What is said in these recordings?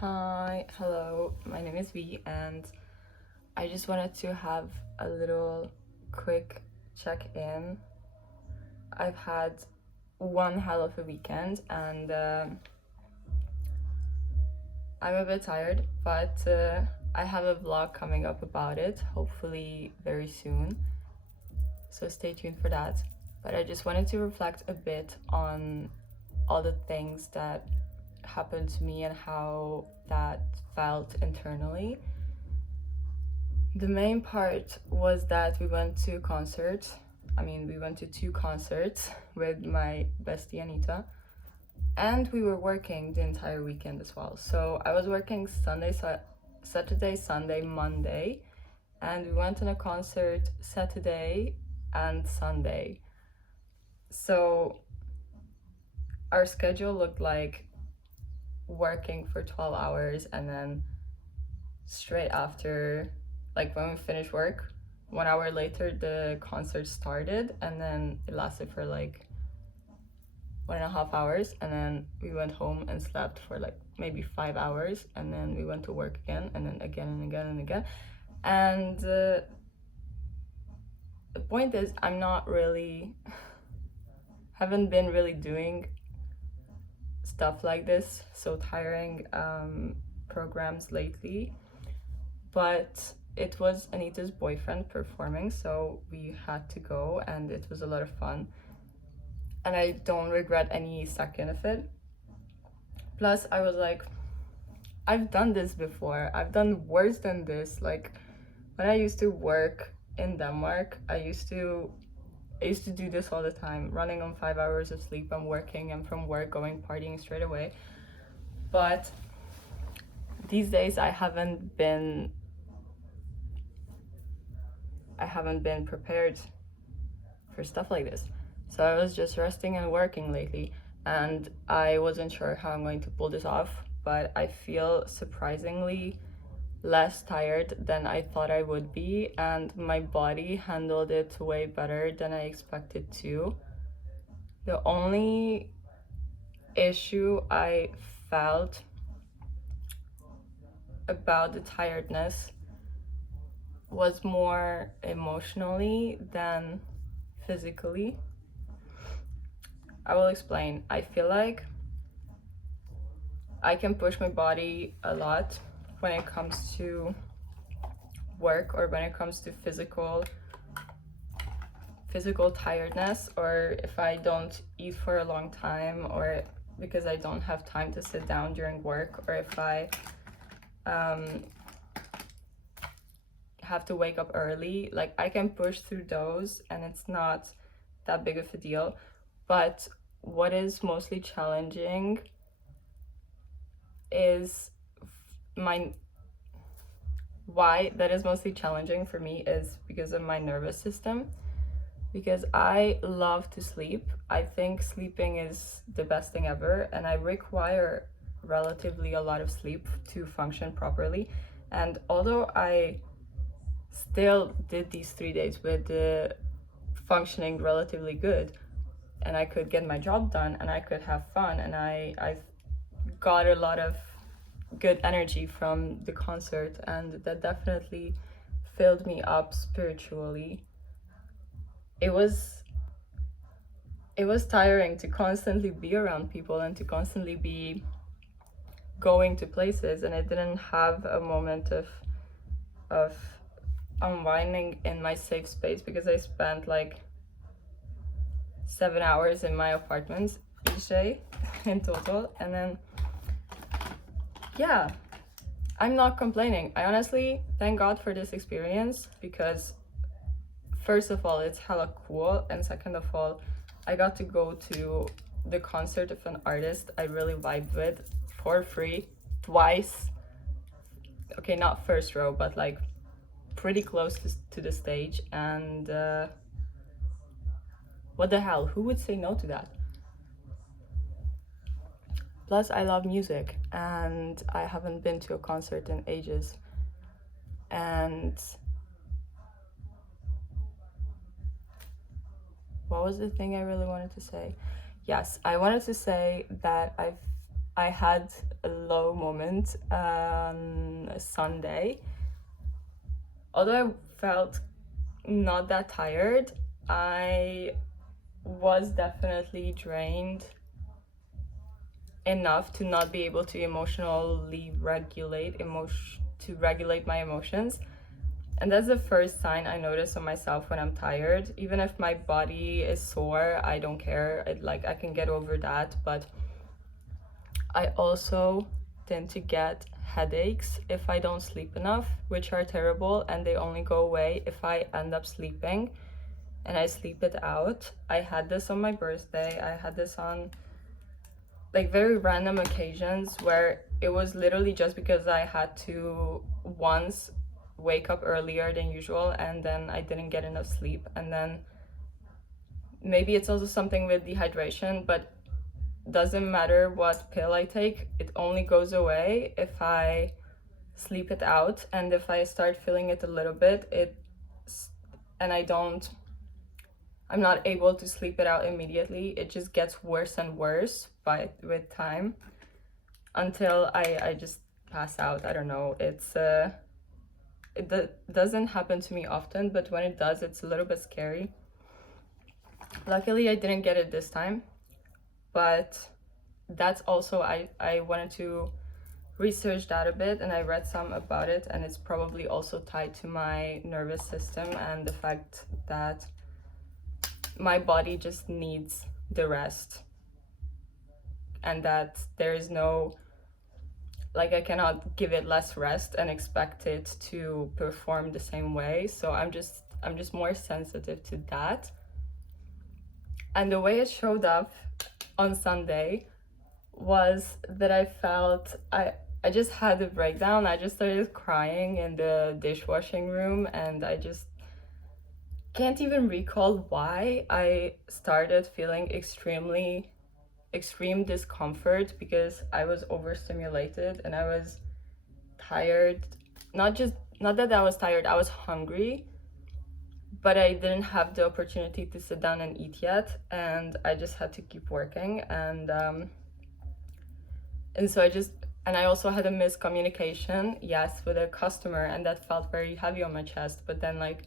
Hi, hello, my name is V, and I just wanted to have a little quick check in. I've had one hell of a weekend, and I'm a bit tired, but I have a vlog coming up about it, hopefully very soon. So stay tuned for that. But I just wanted to reflect a bit on all the things that happened to me and how that felt internally. The main part was that we went to a concert. We went to two concerts with my bestie Anita, and we were working the entire weekend as well. So I was working Saturday, Sunday, Monday, and we went on a concert Saturday and Sunday. So our schedule looked like working for 12 hours and then straight after, like when we finished work, 1 hour later the concert started, and then it lasted for like 1.5 hours, and then we went home and slept for like maybe 5 hours, and then we went to work again, and then again and again and again. And the point is, haven't been really doing stuff like this, so tiring programs lately. But it was Anita's boyfriend performing, so we had to go, and it was a lot of fun. And I don't regret any second of it. Plus, I was like, I've done this before. I've done worse than this. Like, when I used to work in Denmark, I used to do this all the time, running on 5 hours of sleep and working, and from work going partying straight away. But these days I haven't been prepared for stuff like this. So I was just resting and working lately, and I wasn't sure how I'm going to pull this off, but I feel surprisingly less tired than I thought I would be, and my body handled it way better than I expected to. The only issue I felt about the tiredness was more emotionally than physically. I will explain. I feel like I can push my body a lot when it comes to work, or when it comes to physical tiredness, or if I don't eat for a long time, or because I don't have time to sit down during work, or if I have to wake up early. Like, I can push through those and it's not that big of a deal. But what is mostly challenging is why that is mostly challenging for me is because of my nervous system. Because I love to sleep. I think sleeping is the best thing ever, and I require relatively a lot of sleep to function properly. And although I still did these 3 days with functioning relatively good, and I could get my job done, and I could have fun, and I got a lot of good energy from the concert, and that definitely filled me up spiritually. It was tiring to constantly be around people and to constantly be going to places, and I didn't have a moment of unwinding in my safe space, because I spent like 7 hours in my apartment each day in total. And then yeah, I'm not complaining. I honestly thank God for this experience, because first of all, it's hella cool, and second of all, I got to go to the concert of an artist I really vibed with for free twice. Okay, not first row, but like pretty close to the stage. And what the hell, who would say no to that? Plus, I love music, and I haven't been to a concert in ages. And what was the thing I really wanted to say? Yes, I wanted to say that I had a low moment on a Sunday. Although I felt not that tired, I was definitely drained enough to not be able to emotionally regulate my emotions. And that's the first sign I notice on myself when I'm tired. Even if my body is sore, I don't care. I can get over that, but I also tend to get headaches if I don't sleep enough, which are terrible, and they only go away if I end up sleeping and I sleep it out. I had this on my birthday. I had this on like very random occasions where it was literally just because I had to once wake up earlier than usual and then I didn't get enough sleep. And then maybe it's also something with dehydration, but doesn't matter what pill I take, it only goes away if I sleep it out. And if I start feeling it a little bit, and I'm not able to sleep it out immediately, it just gets worse and worse with time until I just pass out. I don't know. It doesn't happen to me often, but when it does, it's a little bit scary. Luckily, I didn't get it this time, but that's also, I wanted to research that a bit, and I read some about it, and it's probably also tied to my nervous system and the fact that my body just needs the rest, and that there is no, like, I cannot give it less rest and expect it to perform the same way. So I'm just more sensitive to that. And the way it showed up on Sunday was that I felt I just had a breakdown. I just started crying in the dishwashing room, and I just can't even recall why. I started feeling extreme discomfort because I was overstimulated and I was tired. Not that I was tired, I was hungry, but I didn't have the opportunity to sit down and eat yet, and I just had to keep working. And so I also had a miscommunication, yes, with a customer, and that felt very heavy on my chest. But then, like,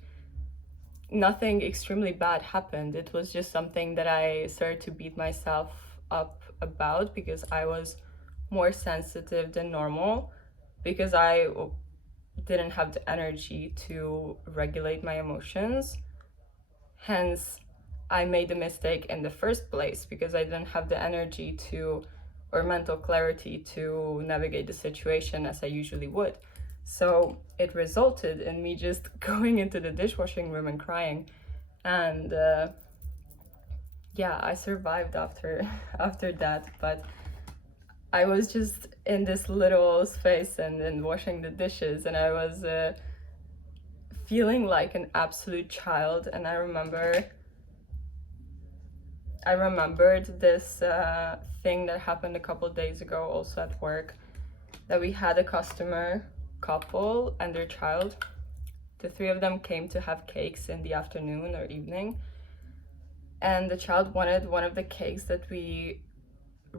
nothing extremely bad happened. It was just something that I started to beat myself up about because I was more sensitive than normal, because I didn't have the energy to regulate my emotions. Hence, I made a mistake in the first place because I didn't have the energy or mental clarity to navigate the situation as I usually would. So it resulted in me just going into the dishwashing room and crying. And yeah, I survived after that, but I was just in this little space and then washing the dishes, and I was feeling like an absolute child. And I remembered this thing that happened a couple days ago also at work, that we had a customer couple and their child. The three of them came to have cakes in the afternoon or evening, and the child wanted one of the cakes that we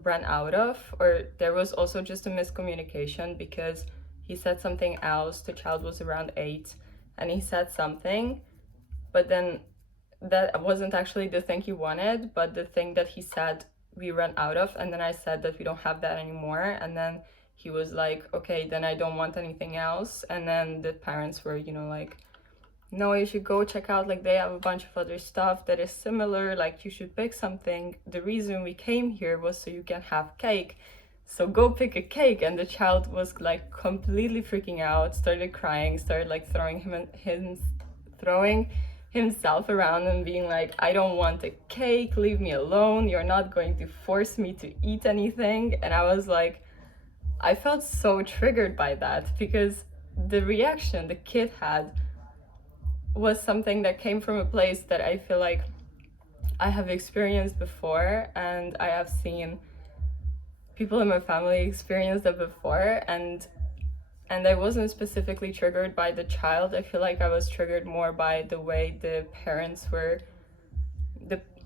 ran out of, or there was also just a miscommunication because he said something else. The child was around 8 and he said something, but then that wasn't actually the thing he wanted, but the thing that he said we ran out of. And then I said that we don't have that anymore, and then he was like, okay, then I don't want anything else. And then the parents were, like, no, you should go check out, like, they have a bunch of other stuff that is similar, like, you should pick something. The reason we came here was so you can have cake, so go pick a cake. And the child was like completely freaking out, started crying, started like throwing himself around and being like, I don't want a cake, leave me alone, you're not going to force me to eat anything. And I was like, I felt so triggered by that, because the reaction the kid had was something that came from a place that I feel like I have experienced before, and I have seen people in my family experience that before, and I wasn't specifically triggered by the child. I feel like I was triggered more by the way the parents were,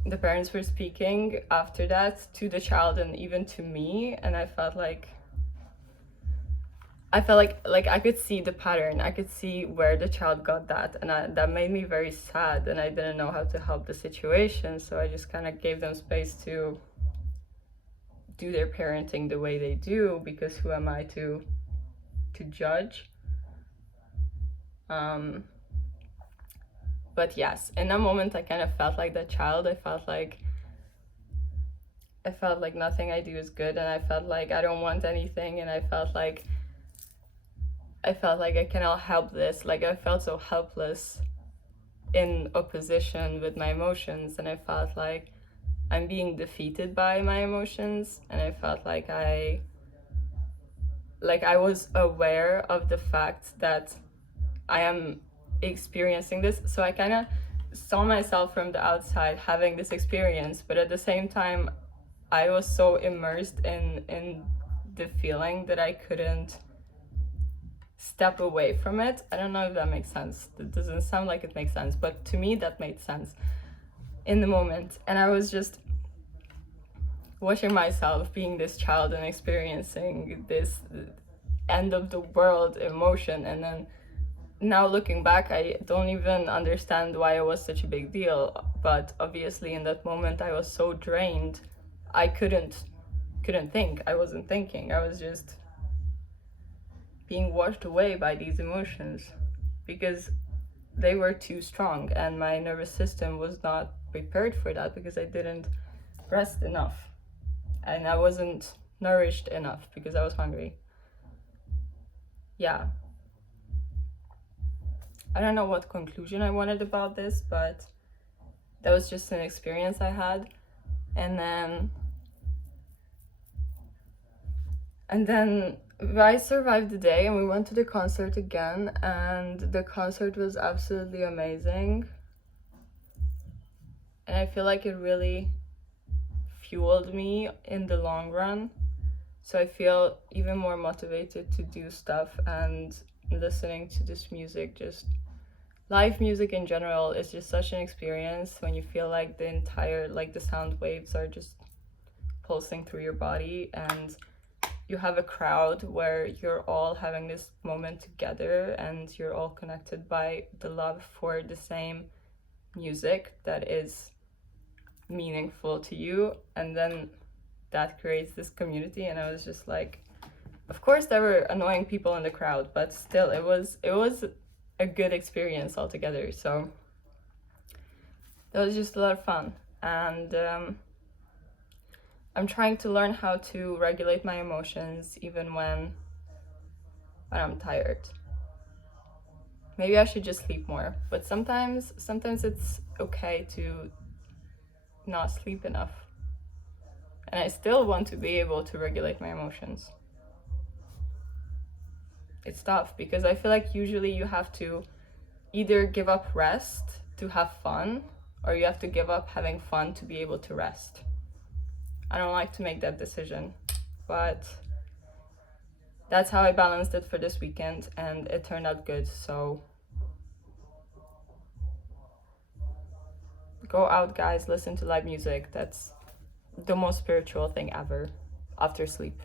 the parents were speaking after that to the child and even to me, and I felt like I could see the pattern. I could see where the child got that, and that made me very sad, and I didn't know how to help the situation, so I just kind of gave them space to do their parenting the way they do, because who am I to judge? But yes, in that moment I kind of felt like that child. I felt like nothing I do is good, and I felt like I don't want anything, and I felt like I cannot help this. Like, I felt so helpless in opposition with my emotions, and I felt like I'm being defeated by my emotions, and I felt like I was aware of the fact that I am experiencing this, so I kind of saw myself from the outside having this experience, but at the same time I was so immersed in the feeling that I couldn't step away from it. I don't know if that makes sense. It doesn't sound like it makes sense, but to me that made sense in the moment. And I was just watching myself being this child and experiencing this end of the world emotion, and then now looking back, I don't even understand why it was such a big deal. But obviously in that moment I was so drained, I couldn't think. I wasn't thinking. I was just being washed away by these emotions because they were too strong, and my nervous system was not prepared for that because I didn't rest enough and I wasn't nourished enough because I was hungry. Yeah. I don't know what conclusion I wanted about this, but that was just an experience I had. And then I survived the day and we went to the concert again, and the concert was absolutely amazing. And I feel like it really fueled me in the long run. So I feel even more motivated to do stuff, and listening to this music, just live music in general, is just such an experience when you feel like the entire, like the sound waves are just pulsing through your body, and you have a crowd where you're all having this moment together and you're all connected by the love for the same music that is meaningful to you, and then that creates this community. And I was just like, of course there were annoying people in the crowd, but still it was a good experience altogether. So that was just a lot of fun. And I'm trying to learn how to regulate my emotions even when I'm tired. Maybe I should just sleep more, but sometimes it's okay to not sleep enough. And I still want to be able to regulate my emotions. It's tough because I feel like usually you have to either give up rest to have fun, or you have to give up having fun to be able to rest. I don't like to make that decision, but that's how I balanced it for this weekend, and it turned out good. So go out, guys, listen to live music. That's the most spiritual thing ever after sleep.